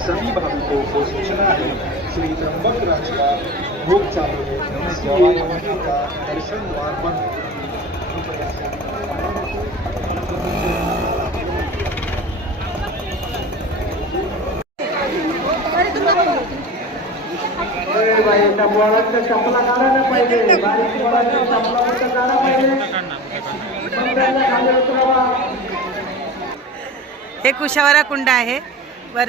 सभी भाविकों को सूचना है श्री त्र्यंबक राज का भोग चालू है इसलिए दर्शन द्वार बंद है। हे कुशावरा कुंड आहे. वर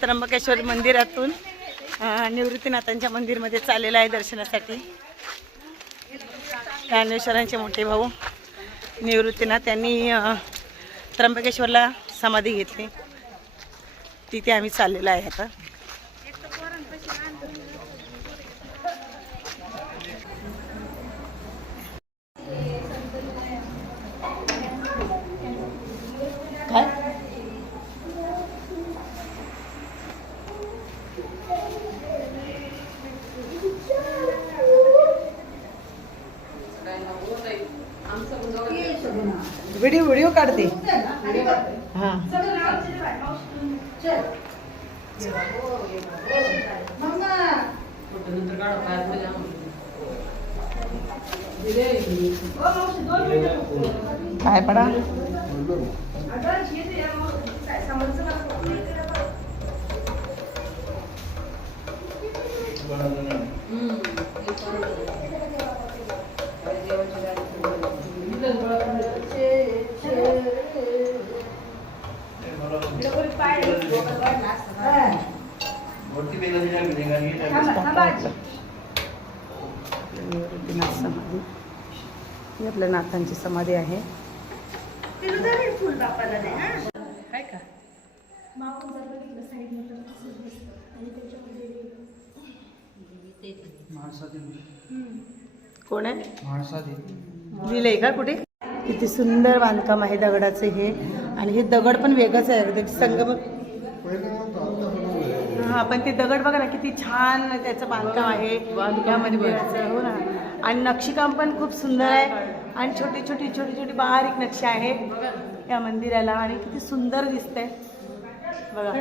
त्र्यंबकेश्वर मंदिरातून निवृत्तीनाथांच्या मंदिरमध्ये चाललेलं आहे दर्शनासाठी. ज्ञानेश्वरांचे मोठे भाऊ. निवृत्तीना त्यांनी त्र्यंबकेश्वरला समाधी घेतली. तिथे आम्ही चाललेलो आहे आता काय व्हिडिओ व्हिडिओ काढते. हां. काय पडा? समाधी ही आपल्या नाथांची समाधी आहे. काय का? कोण आहे? लिहिलंय का कुठे? किती सुंदर बांधकाम आहे दगडाचे हे. आणि हे दगड पण वेगळंच आहे. अगदी संगम हा पण ते दगड बघा ना किती छान त्याचं बांधकाम आहे. मंदिराचं हो ना. आणि नक्षीकाम पण खूप सुंदर आहे. आणि छोटी छोटी छोटी छोटी बारीक नक्षी आहे. या मंदिराला. आणि किती सुंदर दिसतंय. बघा.